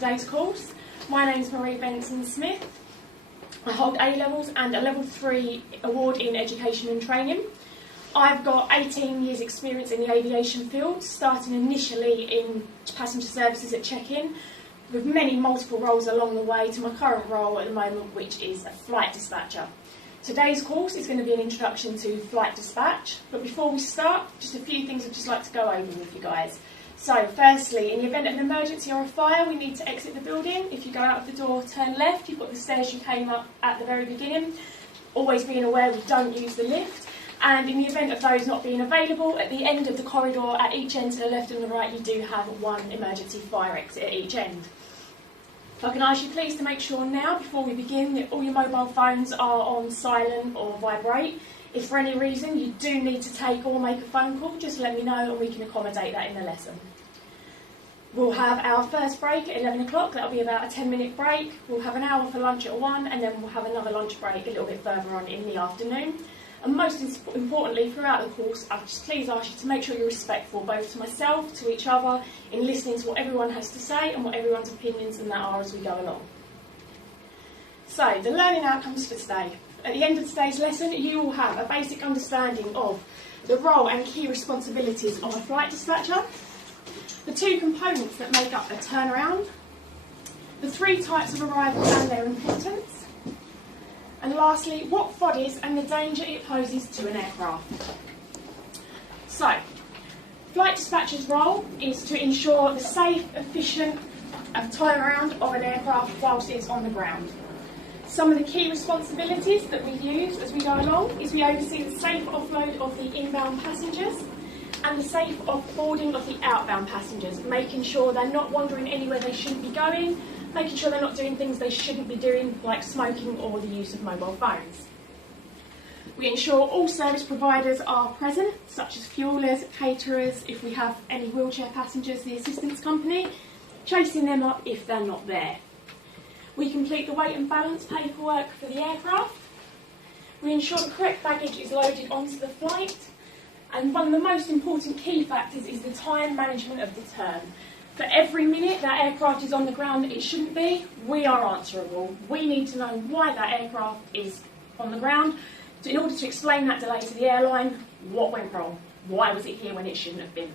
today's course. My name is Marie Benson-Smith. I hold A-levels and a Level 3 award in Education and Training. I've got 18 years experience in the aviation field, starting initially in passenger services at check-in, with many multiple roles along the way to my current role at the moment, which is a flight dispatcher. Today's course is going to be an introduction to flight dispatch, but before we start, just a few things I'd just like to go over with you guys. So firstly, in the event of an emergency or a fire, we need to exit the building. If you go out of the door, turn left. You've got the stairs you came up at the very beginning. Always being aware we don't use the lift. And in the event of those not being available, at the end of the corridor, at each end to the left and the right, you do have one emergency fire exit at each end. If I can ask you please to make sure now, before we begin, that all your mobile phones are on silent or vibrate. If for any reason you do need to take or make a phone call, just let me know and we can accommodate that in the lesson. We'll have our first break at 11 o'clock, that'll be about a 10-minute break. We'll have an hour for lunch at 1, and then we'll have another lunch break a little bit further on in the afternoon. And most importantly, throughout the course, I'll just please ask you to make sure you're respectful, both to myself, to each other, in listening to what everyone has to say and what everyone's opinions and that are as we go along. So, the learning outcomes for today. At the end of today's lesson, you will have a basic understanding of the role and key responsibilities of a flight dispatcher, the two components that make up a turnaround, the three types of arrival and their importance, and lastly, what FOD is and the danger it poses to an aircraft. So, flight dispatcher's role is to ensure the safe, efficient turnaround of an aircraft whilst it's on the ground. Some of the key responsibilities that we use as we go along is we oversee the safe offload of the inbound passengers and the safe offboarding of the outbound passengers, making sure they're not wandering anywhere they shouldn't be going, making sure they're not doing things they shouldn't be doing, like smoking or the use of mobile phones. We ensure all service providers are present, such as fuelers, caterers, if we have any wheelchair passengers, the assistance company, chasing them up if they're not there. We complete the weight and balance paperwork for the aircraft. We ensure the correct baggage is loaded onto the flight. And one of the most important key factors is the time management of the turn. For every minute that aircraft is on the ground that it shouldn't be, we are answerable. We need to know why that aircraft is on the ground. So in order to explain that delay to the airline, what went wrong? Why was it here when it shouldn't have been?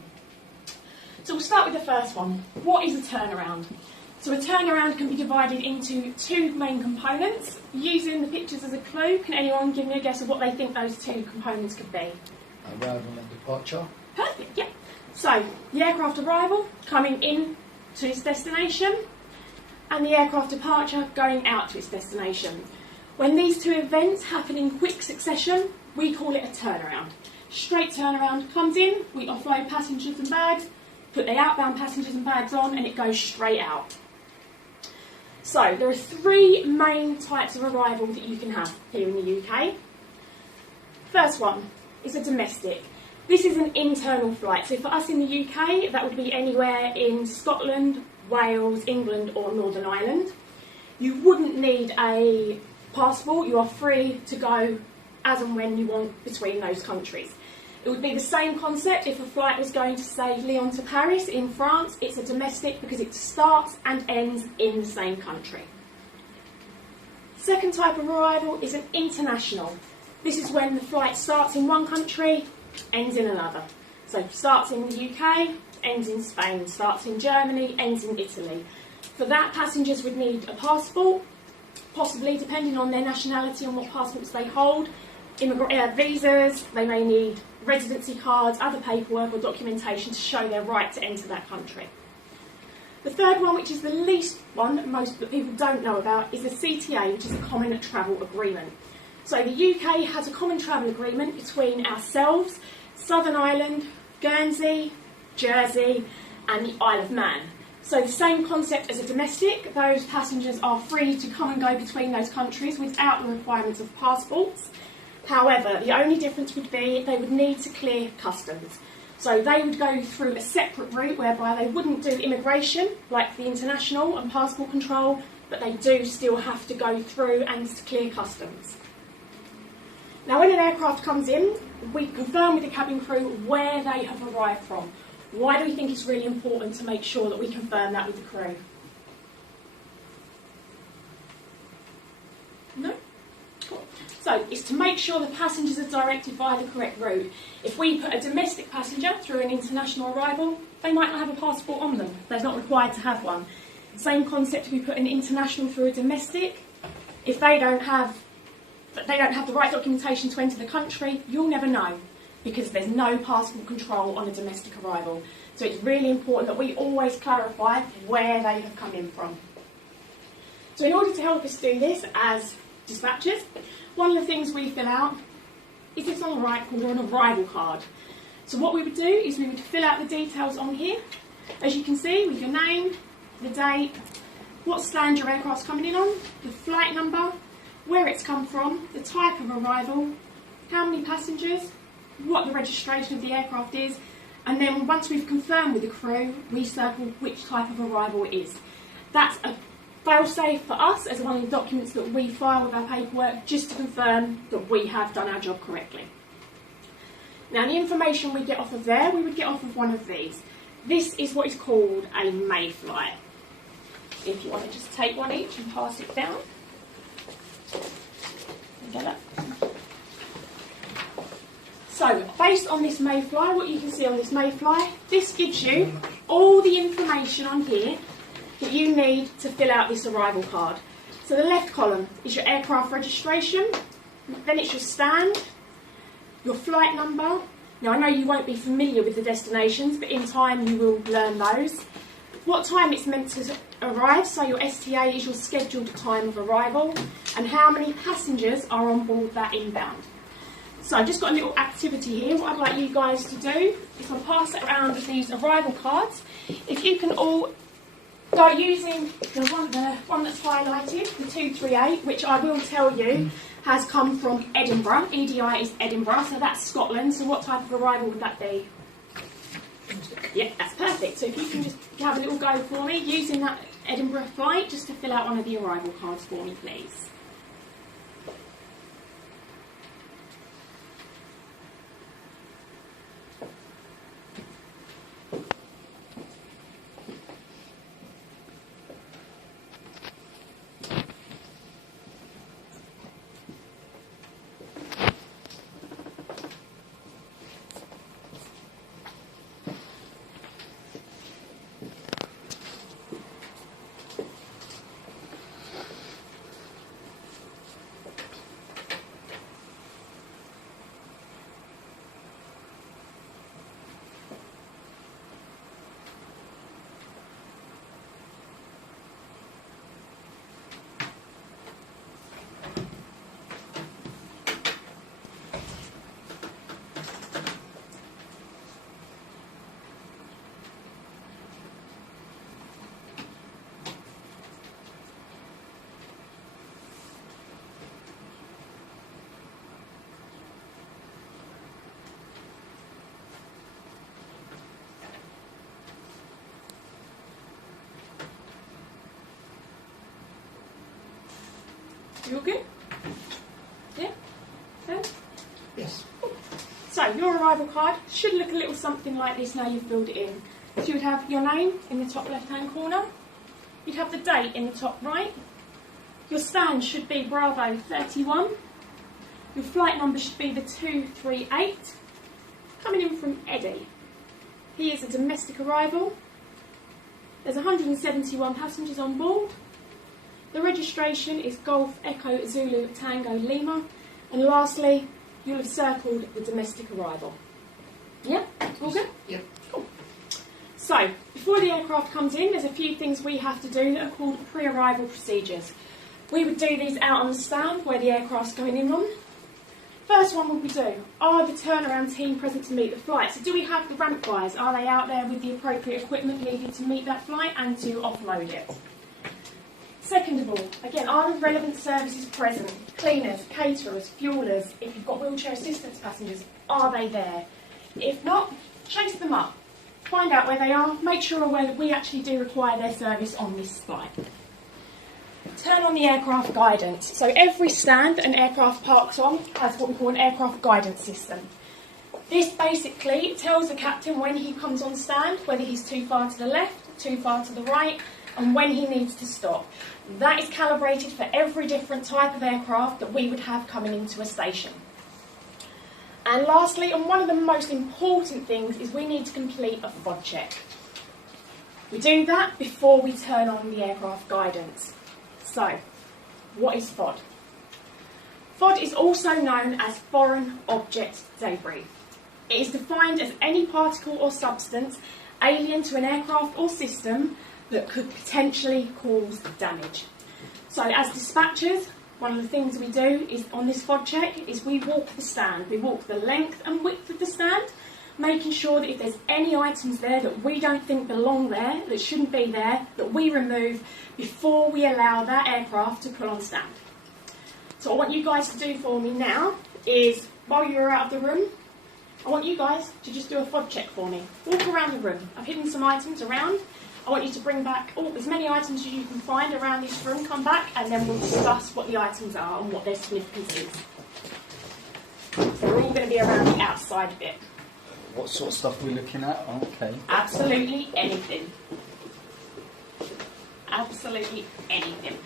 So we'll start with the first one. What is a turnaround? So a turnaround can be divided into two main components. Using the pictures as a clue, can anyone give me a guess of what they think those two components could be? Arrival and departure. Perfect, yeah. So, the aircraft arrival, coming in to its destination, and the aircraft departure, going out to its destination. When these two events happen in quick succession, we call it a turnaround. Straight turnaround comes in, we offload passengers and bags, put the outbound passengers and bags on, and it goes straight out. So, there are three main types of arrival that you can have here in the UK. First one is a domestic. This is an internal flight, so for us in the UK, that would be anywhere in Scotland, Wales, England or Northern Ireland. You wouldn't need a passport, you are free to go as and when you want between those countries. It would be the same concept if a flight was going to, say, Lyon to Paris in France. It's a domestic because it starts and ends in the same country. Second type of arrival is an international. This is when the flight starts in one country, ends in another. So starts in the UK, ends in Spain, starts in Germany, ends in Italy. For that, passengers would need a passport, possibly depending on their nationality and what passports they hold, visas, they may need residency cards, other paperwork or documentation to show their right to enter that country. The third one, which is the least one that most people don't know about, is the CTA, which is a Common Travel Agreement. So the UK has a common travel agreement between ourselves, Southern Ireland, Guernsey, Jersey and the Isle of Man. So the same concept as a domestic, those passengers are free to come and go between those countries without the requirements of passports. However, the only difference would be they would need to clear customs. So they would go through a separate route whereby they wouldn't do immigration like the international and passport control, but they do still have to go through and clear customs. Now, when an aircraft comes in, we confirm with the cabin crew where they have arrived from. Why do we think it's really important to make sure that we confirm that with the crew? So it's to make sure the passengers are directed via the correct route. If we put a domestic passenger through an international arrival, they might not have a passport on them. They're not required to have one. Same concept if we put an international through a domestic. If they don't have the right documentation to enter the country, you'll never know, because there's no passport control on a domestic arrival. So it's really important that we always clarify where they have come in from. So in order to help us do this as dispatchers, one of the things we fill out is this on the right called an arrival card. So what we would do is we would fill out the details on here, as you can see, with your name, the date, what stand your aircraft's coming in on, the flight number, where it's come from, the type of arrival, how many passengers, what the registration of the aircraft is, and then once we've confirmed with the crew, we circle which type of arrival it is. That's a fail-safe for us as one of the documents that we file with our paperwork, just to confirm that we have done our job correctly. Now, the information we get off of there, we would get off of one of these. This is what is called a mayfly. If you want to just take one each and pass it down. So, based on this mayfly, what you can see on this mayfly, this gives you all the information on here that you need to fill out this arrival card. So the left column is your aircraft registration, then it's your stand, your flight number. Now I know you won't be familiar with the destinations, but in time you will learn those. What time it's meant to arrive, so your STA is your scheduled time of arrival, and how many passengers are on board that inbound. So I've just got a little activity here. What I'd like you guys to do is I'll pass it around with these arrival cards. If you can all go using the one that's highlighted, the 238, which I will tell you has come from Edinburgh. EDI is Edinburgh, so that's Scotland. So what type of arrival would that be? Yeah, that's perfect. So if you can just have a little go for me, using that Edinburgh flight, just to fill out one of the arrival cards for me, please. You all good? Yeah? Yeah? Yes. So, your arrival card should look a little something like this now you've filled it in. So you would have your name in the top left-hand corner. You'd have the date in the top right. Your stand should be Bravo 31. Your flight number should be the 238. Coming in from Eddie. He is a domestic arrival. There's 171 passengers on board. The registration is Golf Echo Zulu Tango Lima. And lastly, you'll have circled the domestic arrival. Yeah? All good? Yep. Cool. So, before the aircraft comes in, there's a few things we have to do that are called pre-arrival procedures. We would do these out on the stand where the aircraft's going in on. First one we do, are the turnaround team present to meet the flight? So do we have the ramp guys? Are they out there with the appropriate equipment needed to meet that flight and to offload it? Second of all, again, are the relevant services present? Cleaners, caterers, fuelers, if you've got wheelchair assistance passengers, are they there? If not, chase them up. Find out where they are, make sure we're aware that we actually do require their service on this flight. Turn on the aircraft guidance. So every stand an aircraft parks on has what we call an aircraft guidance system. This basically tells the captain when he comes on stand whether he's too far to the left, too far to the right, and when he needs to stop. That is calibrated for every different type of aircraft that we would have coming into a station. And lastly, and one of the most important things, is we need to complete a FOD check. We do that before we turn on the aircraft guidance. So, what is FOD? FOD is also known as foreign object debris. It is defined as any particle or substance alien to an aircraft or system that could potentially cause damage. So as dispatchers, one of the things we do is on this FOD check is we walk the stand. We walk the length and width of the stand, making sure that if there's any items there that we don't think belong there, that shouldn't be there, that we remove before we allow that aircraft to pull on stand. So what I want you guys to do for me now is, while you're out of the room, I want you guys to just do a FOD check for me. Walk around the room. I've hidden some items around. I want you to bring back as many items as you can find around this room. Come back and then we'll discuss what the items are and what their significance is. So we're all going to be around the outside bit. What sort of stuff are we looking at? Oh, okay. Absolutely anything. Absolutely anything.